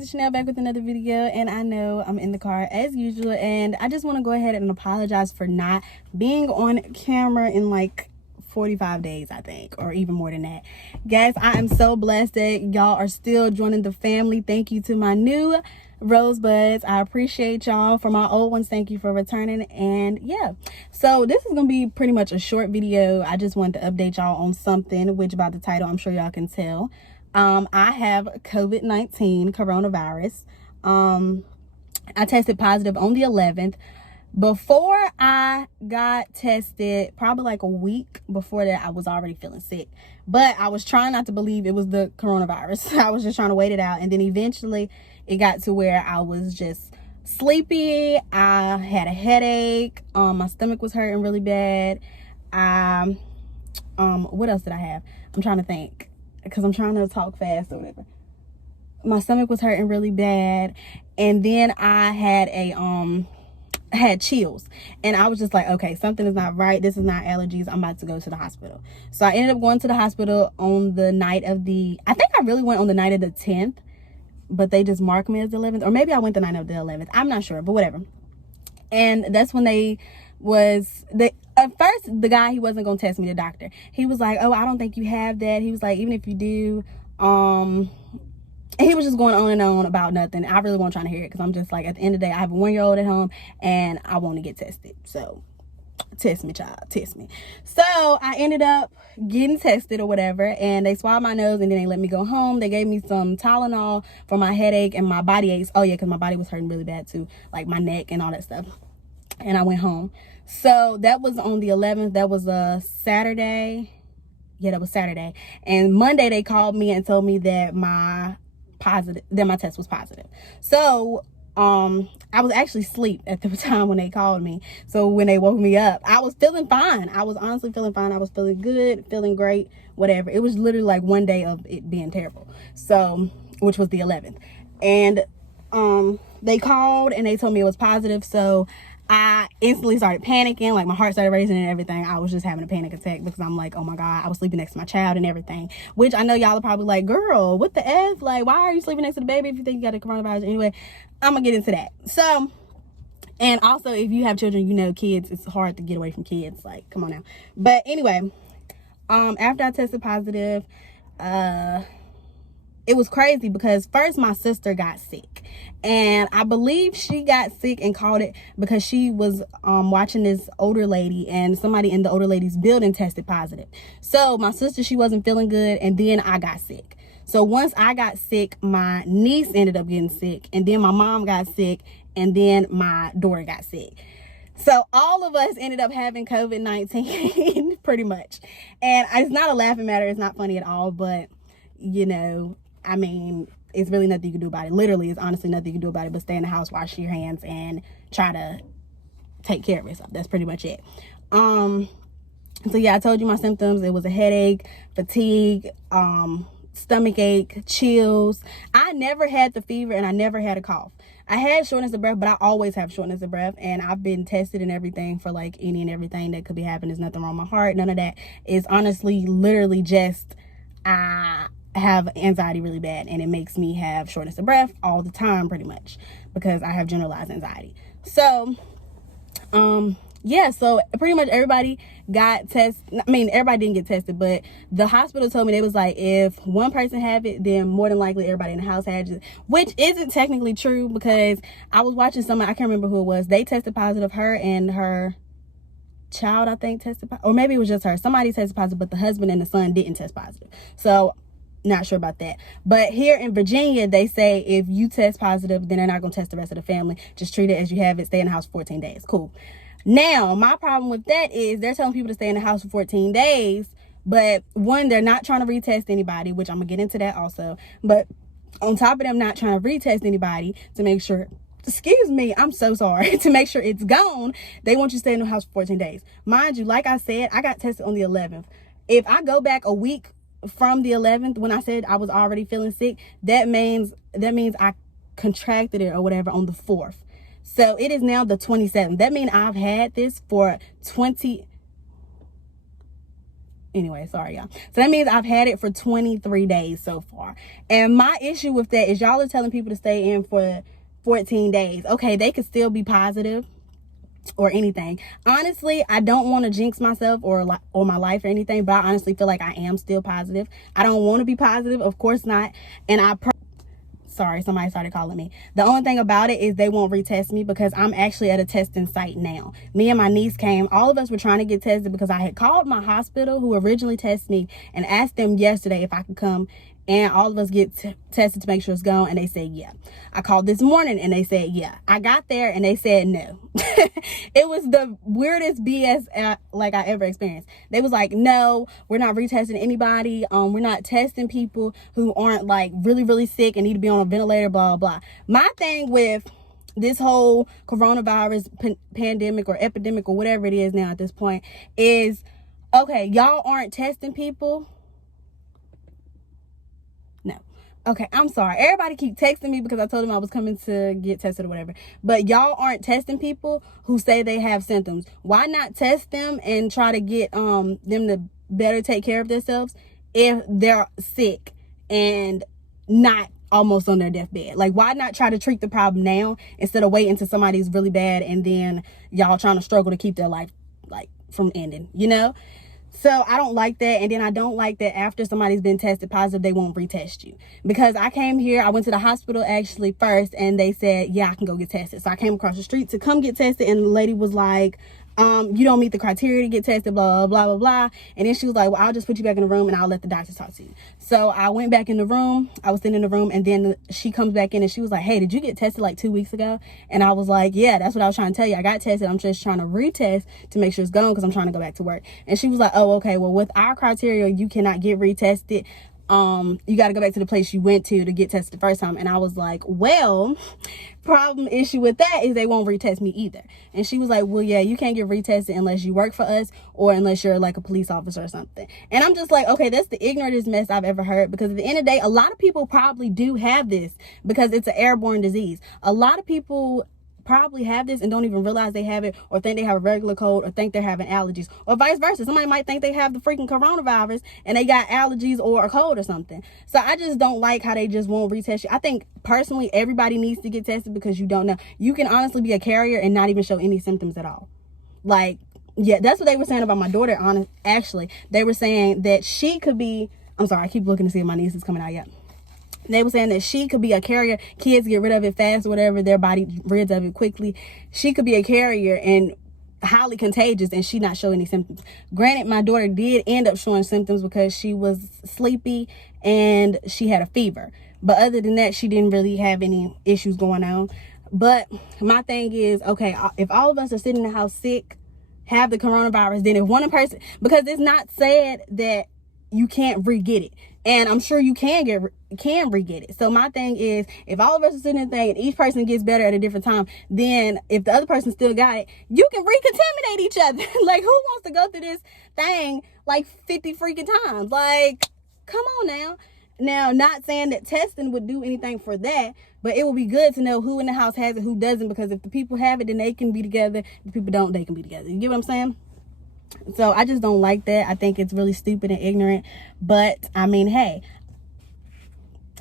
guys, it's Chanel back with another video, and I know I'm in the car as usual, and I just want to go ahead and apologize for not being on camera in like 45 days, I think, or even more than that. Guys, I am so blessed that y'all are still joining the family. Thank you to my new Rosebuds. I appreciate y'all. For my old ones, thank you for returning. And yeah, so this is gonna be pretty much a short video. I just wanted to update y'all on something, which by the title I'm sure y'all can tell. I have COVID-19, coronavirus. I tested positive on the 11th. Before I got tested, probably like a week before that, I was already feeling sick. But I was trying not to believe it was the coronavirus. I was just trying to wait it out. And then eventually it got to where I was just sleepy. I had a headache. My stomach was hurting really bad. What else did I have? I'm trying to think, because I'm trying to talk fast or whatever. My stomach was hurting really bad. And then I had chills, and I was just like, okay, something is not right. This is not allergies. I'm about to go to the hospital. So I ended up going to the hospital on the night of I think I really went on the night of the 10th, but they just marked me as the 11th, or maybe I went the night of the 11th. I'm not sure, but whatever. And that's when at first, the guy, he wasn't gonna test me, the doctor. He was like, oh, I don't think you have that. He was like, even if you do, and he was just going on and on about nothing. I really wasn't trying to hear it, because I'm just like, at the end of the day, I have a 1-year-old at home and I want to get tested. So test me, child, test me. So I ended up getting tested or whatever, and they swabbed my nose, and then they let me go home. They gave me some Tylenol for my headache and my body aches. Oh yeah, because my body was hurting really bad too, like my neck and all that stuff. And I went home. So that was on the 11th. That was a Saturday. Yeah, that was Saturday. And Monday they called me and told me that my test was positive. So I was actually asleep at the time when they called me. So when they woke me up, I was feeling fine. I was honestly feeling fine. I was feeling good, feeling great, whatever. It was literally like one day of it being terrible. So, which was the 11th. And they called and they told me it was positive. So I instantly started panicking, like my heart started racing and everything. I was just having a panic attack, because I'm like, oh my God, I was sleeping next to my child and everything. Which I know y'all are probably like, girl, what the F? Like, why are you sleeping next to the baby if you think you got a coronavirus? Anyway, I'm gonna get into that. So, and also if you have children, you know, kids, it's hard to get away from kids. Like, come on now. But anyway, after I tested positive, it was crazy, because first my sister got sick, and I believe she got sick and caught it because she was watching this older lady, and somebody in the older lady's building tested positive. So my sister, she wasn't feeling good, and then I got sick. So once I got sick, my niece ended up getting sick, and then my mom got sick, and then my daughter got sick. So all of us ended up having COVID-19 pretty much. And it's not a laughing matter. It's not funny at all, but you know, I mean, it's really nothing you can do about it. Literally, it's honestly nothing you can do about it but stay in the house, wash your hands, and try to take care of yourself. That's pretty much it. So yeah, I told you my symptoms. It was a headache, fatigue, stomach ache, chills. I never had the fever, and I never had a cough. I had shortness of breath, but I always have shortness of breath, and I've been tested and everything for like any and everything that could be happening. There's nothing wrong with my heart. None of that. Is honestly literally just I have anxiety really bad, and it makes me have shortness of breath all the time pretty much, because I have generalized anxiety. So yeah, so pretty much everybody got tested. I mean, everybody didn't get tested, but the hospital told me, they was like, if one person have it, then more than likely everybody in the house had it, which isn't technically true, because I was watching somebody, I can't remember who it was, they tested positive. Her and her child, I think, tested positive, or maybe it was just her. Somebody tested positive, but the husband and the son didn't test positive. So not sure about that. But here in Virginia, they say if you test positive, then they're not going to test the rest of the family. Just treat it as you have it. Stay in the house for 14 days. Cool. Now, my problem with that is they're telling people to stay in the house for 14 days. But one, they're not trying to retest anybody, which I'm going to get into that also. But on top of them not trying to retest anybody to make sure, excuse me, I'm so sorry, to make sure it's gone, they want you to stay in the house for 14 days. Mind you, like I said, I got tested on the 11th. If I go back a week from the 11th, when I said I was already feeling sick, that means I contracted it or whatever on the 4th. So it is now the 27th. That means I've had this for Anyway, sorry y'all. So that means I've had it for 23 days so far. And my issue with that is y'all are telling people to stay in for 14 days. Okay, they could still be positive or anything. Honestly, I don't want to jinx myself or my life or anything, but I honestly feel like I am still positive. I don't want to be positive, of course not. And sorry, somebody started calling me. The only thing about it is they won't retest me because I'm actually at a testing site now. Me and my niece came. All of us were trying to get tested because I had called my hospital who originally tested me and asked them yesterday if I could come and all of us get tested to make sure it's gone, and they said yeah. I called this morning and they said yeah. I got there and they said no. It was the weirdest BS like I ever experienced. They was like, no, we're not retesting anybody. We're not testing people who aren't like really, really sick and need to be on a ventilator, blah, blah. My thing with this whole coronavirus pandemic or epidemic or whatever it is now at this point is, okay, y'all aren't testing people. No. Okay, I'm sorry. Everybody keep texting me because I told them I was coming to get tested or whatever. But y'all aren't testing people who say they have symptoms. Why not test them and try to get them to better take care of themselves if they're sick and not almost on their deathbed? Like, why not try to treat the problem now instead of waiting until somebody's really bad and then y'all trying to struggle to keep their life like from ending, you know? So I don't like that. And then I don't like that after somebody's been tested positive, they won't retest you. Because I came here, I went to the hospital actually first, and they said, yeah, I can go get tested. So I came across the street to come get tested, and the lady was like, you don't meet the criteria to get tested, blah, blah, blah, blah. And then she was like, well, I'll just put you back in the room and I'll let the doctors talk to you. So I went back in the room. I was sitting in the room, and then she comes back in and she was like, hey, did you get tested like 2 weeks ago? And I was like, yeah, that's what I was trying to tell you. I got tested. I'm just trying to retest to make sure it's gone because I'm trying to go back to work. And she was like, oh, okay, well, with our criteria, you cannot get retested. You got to go back to the place you went to get tested the first time. And I was like, well, issue with that is they won't retest me either. And she was like, well, yeah, you can't get retested unless you work for us or unless you're like a police officer or something. And I'm just like, okay, that's the ignorantest mess I've ever heard, because at the end of the day, a lot of people probably do have this because it's an airborne disease. A lot of people probably have this and don't even realize they have it, or think they have a regular cold, or think they're having allergies, or vice versa. Somebody might think they have the freaking coronavirus and they got allergies or a cold or something. So I just don't like how they just won't retest you. I think personally everybody needs to get tested because you don't know. You can honestly be a carrier and not even show any symptoms at all. Like, yeah, that's what they were saying about my daughter. Actually, they were saying that she could be, I'm sorry, I keep looking to see if my niece is coming out yet. They were saying that she could be a carrier. Kids get rid of it fast or whatever. Their body rids of it quickly. She could be a carrier and highly contagious and she not show any symptoms. Granted, my daughter did end up showing symptoms because she was sleepy and she had a fever. But other than that, she didn't really have any issues going on. But my thing is, okay, if all of us are sitting in the house sick, have the coronavirus, then if one person, because it's not said that you can't re-get it. And I'm sure you can re-get it. So my thing is, if all of us are sitting in the thing and each person gets better at a different time, then if the other person still got it, you can recontaminate each other. Like, who wants to go through this thing like 50 freaking times? Like, come on now. Now, not saying that testing would do anything for that, but it would be good to know who in the house has it, who doesn't, because if the people have it, then they can be together. If people don't, they can be together. You get what I'm saying? So I just don't like that. I think it's really stupid and ignorant. But I mean, hey,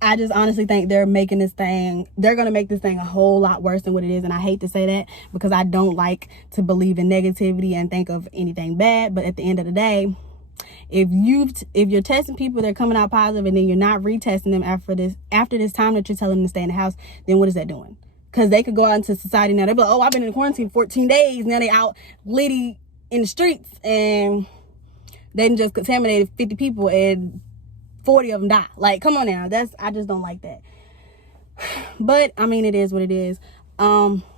I just honestly think they're going to make this thing a whole lot worse than what it is. And I hate to say that because I don't like to believe in negativity and think of anything bad. But at the end of the day, if you're testing people, they're coming out positive, and then you're not retesting them after this time that you're telling them to stay in the house, then what is that doing? Because they could go out into society now. They'll be like, oh, I've been in quarantine 14 days. Now they out litty in the streets and they just contaminated 50 people and 40 of them die. Like, come on now. I just don't like that. But I mean, it is what it is.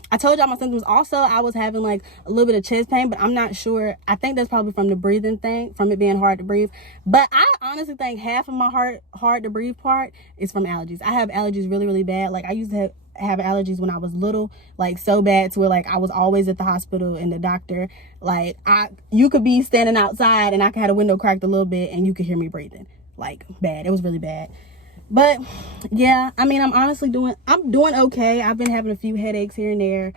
I told y'all my symptoms. Also, I was having like a little bit of chest pain, but I'm not sure. I think that's probably from the breathing thing, from it being hard to breathe. But I honestly think half of my hard to breathe part is from allergies. I have allergies really, really bad. Like, I used to have allergies when I was little, like so bad to where like I was always at the hospital and the doctor, like you could be standing outside and I could have a window cracked a little bit and you could hear me breathing. Like, bad. It was really bad. But yeah, I mean, I'm honestly doing okay. I've been having a few headaches here and there.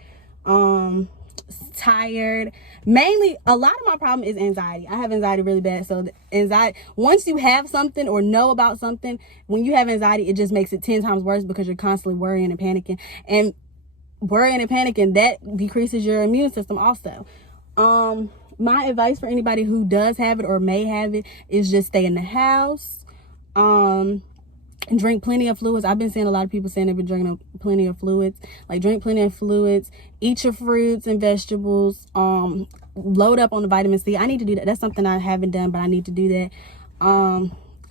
tired. Mainly, a lot of my problem is anxiety. I have anxiety really bad. So anxiety, once you have something or know about something, when you have anxiety, it just makes it 10 times worse because you're constantly worrying and panicking. And worrying and panicking, that decreases your immune system also. My advice for anybody who does have it or may have it is just stay in the house. And drink plenty of fluids. I've been seeing a lot of people saying they've been drinking plenty of fluids. Like, drink plenty of fluids, eat your fruits and vegetables, load up on the vitamin C. I need to do that. That's something I haven't done, but I need to do that.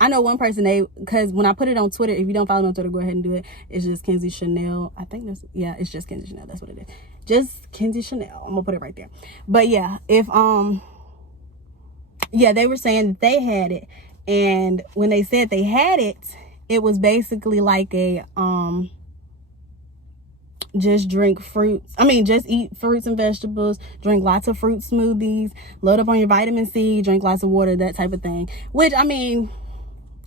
I know one person, because when I put it on Twitter, if you don't follow me on Twitter, go ahead and do it. It's just Kenzie Chanel. I think it's just Kenzie Chanel. That's what it is. Just Kenzie Chanel. I'm gonna put it right there. But yeah, they were saying that they had it. And when they said they had it, it was basically like a, just drink fruits. Just eat fruits and vegetables, drink lots of fruit smoothies, load up on your vitamin C, drink lots of water, that type of thing. Which,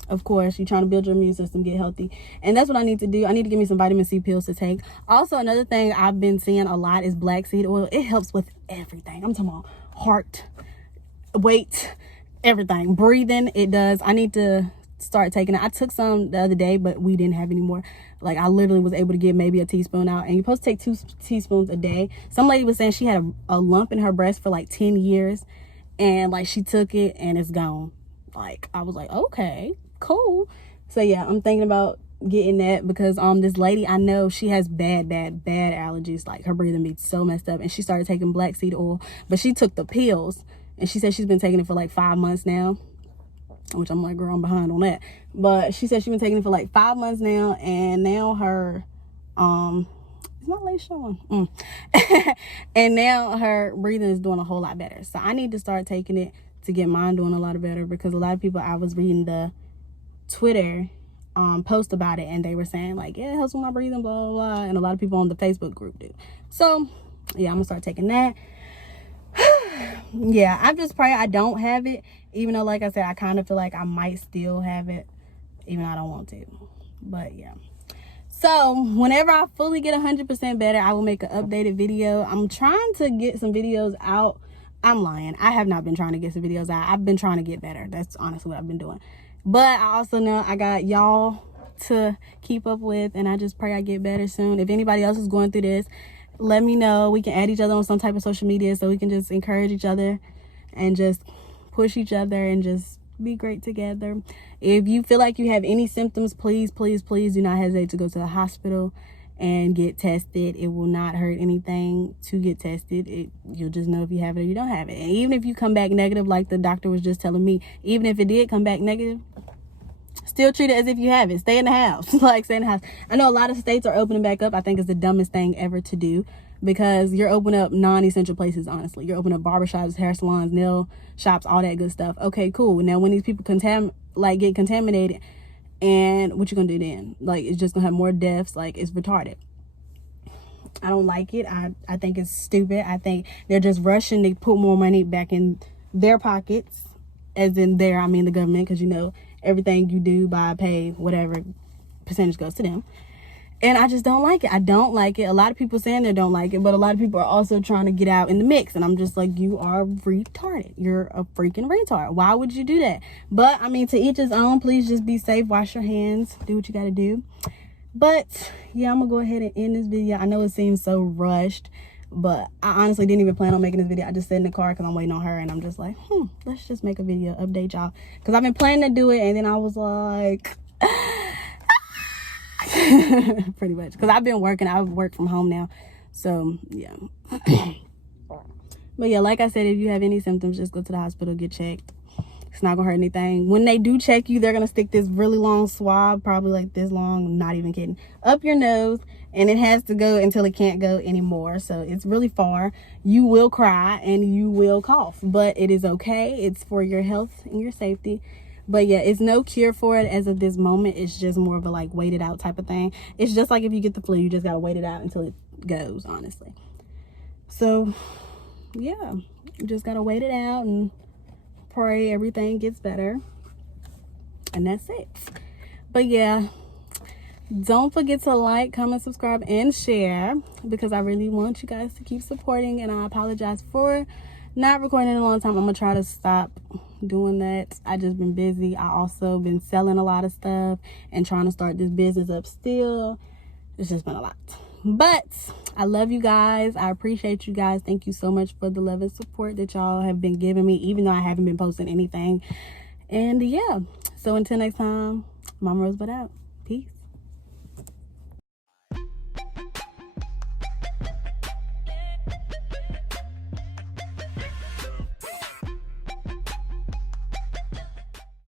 of course, you're trying to build your immune system, get healthy. And that's what I need to do. I need to give me some vitamin C pills to take. Also, another thing I've been seeing a lot is black seed oil. It helps with everything. I'm talking about heart, weight, everything. Breathing, it does. I need to start taking it. I took some the other day, but we didn't have any more. Like, I literally was able to get maybe a teaspoon out, and you're supposed to take 2 teaspoons a day. Some lady was saying she had a lump in her breast for like 10 years, and like she took it and it's gone. Like, I was like, okay, cool. So yeah, I'm thinking about getting that because this lady I know, she has bad allergies. Like, her breathing be so messed up, and she started taking black seed oil, but she took the pills, and she said she's been taking it for like 5 months now. Which I'm like, girl, I'm behind on that. But she said she's been taking it for like 5 months now, and now her is my light showing? And now her breathing is doing a whole lot better. So I need to start taking it to get mine doing a lot better, because a lot of people, I was reading the Twitter post about it, and they were saying like, yeah, it helps with my breathing, blah blah blah, and a lot of people on the Facebook group do. So yeah, I'm gonna start taking that. Yeah, I just pray I don't have it, even though, like I said, I kind of feel like I might still have it, even though I don't want to. But yeah, so whenever I fully get 100% better, I will make an updated video. I'm trying to get some videos out. I'm lying, I have not been trying to get some videos out. I've been trying to get better. That's honestly what I've been doing. But I also know I got y'all to keep up with, and I just pray I get better soon. If anybody else is going through this, let me know. We can add each other on some type of social media so we can just encourage each other and just push each other and just be great together. If you feel like you have any symptoms, please do not hesitate to go to the hospital and get tested. It will not hurt anything to get tested. You'll just know if you have it or you don't have it. And even if you come back negative, like the doctor was just telling me, even if it did come back negative, still treat it as if you have it. Stay in the house. Like, stay in the house. I know a lot of states are opening back up. I think it's the dumbest thing ever to do, because you're opening up non-essential places, honestly. You're opening up barbershops, hair salons, nail shops, all that good stuff. Okay, cool. Now, when these people get contaminated, and what you gonna do then? Like, it's just gonna have more deaths. Like, it's retarded. I don't like it. I think it's stupid. I think they're just rushing to put more money back in their pockets. As in there, I mean the government, because everything you do, buy, pay, whatever percentage goes to them. And I just don't like it. I don't like it. A lot of people saying they don't like it, but a lot of people are also trying to get out in the mix. And I'm just like, you are retarded. You're a freaking retard. Why would you do that? But to each his own. Please just be safe. Wash your hands. Do what you got to do. But yeah, I'm going to go ahead and end this video. I know it seems so rushed, but I honestly didn't even plan on making this video. I just sat in the car because I'm waiting on her, and I'm just like, let's just make a video, update y'all. Because I've been planning to do it, and then I was like, pretty much. Because I've been working. I work from home now. So, yeah. But yeah, like I said, if you have any symptoms, just go to the hospital, get checked. It's not going to hurt anything. When they do check you, they're going to stick this really long swab, probably like this long, not even kidding, up your nose. And it has to go until it can't go anymore. So it's really far. You will cry and you will cough, but it is okay. It's for your health and your safety. But yeah, it's no cure for it as of this moment. It's just more of a like wait it out type of thing. It's just like if you get the flu, you just got to wait it out until it goes, honestly. So yeah, you just got to wait it out and pray everything gets better. And that's it. But yeah, Don't forget to like, comment, subscribe, and share, because I really want you guys to keep supporting. And I apologize for not recording in a long time. I'm gonna try to stop doing that. I just been busy. I also been selling a lot of stuff and trying to start this business up still. It's just been a lot. But I love you guys. I appreciate you guys. Thank you so much for the love and support that y'all have been giving me, even though I haven't been posting anything. And yeah, so until next time, Mama Rosebud out. Peace.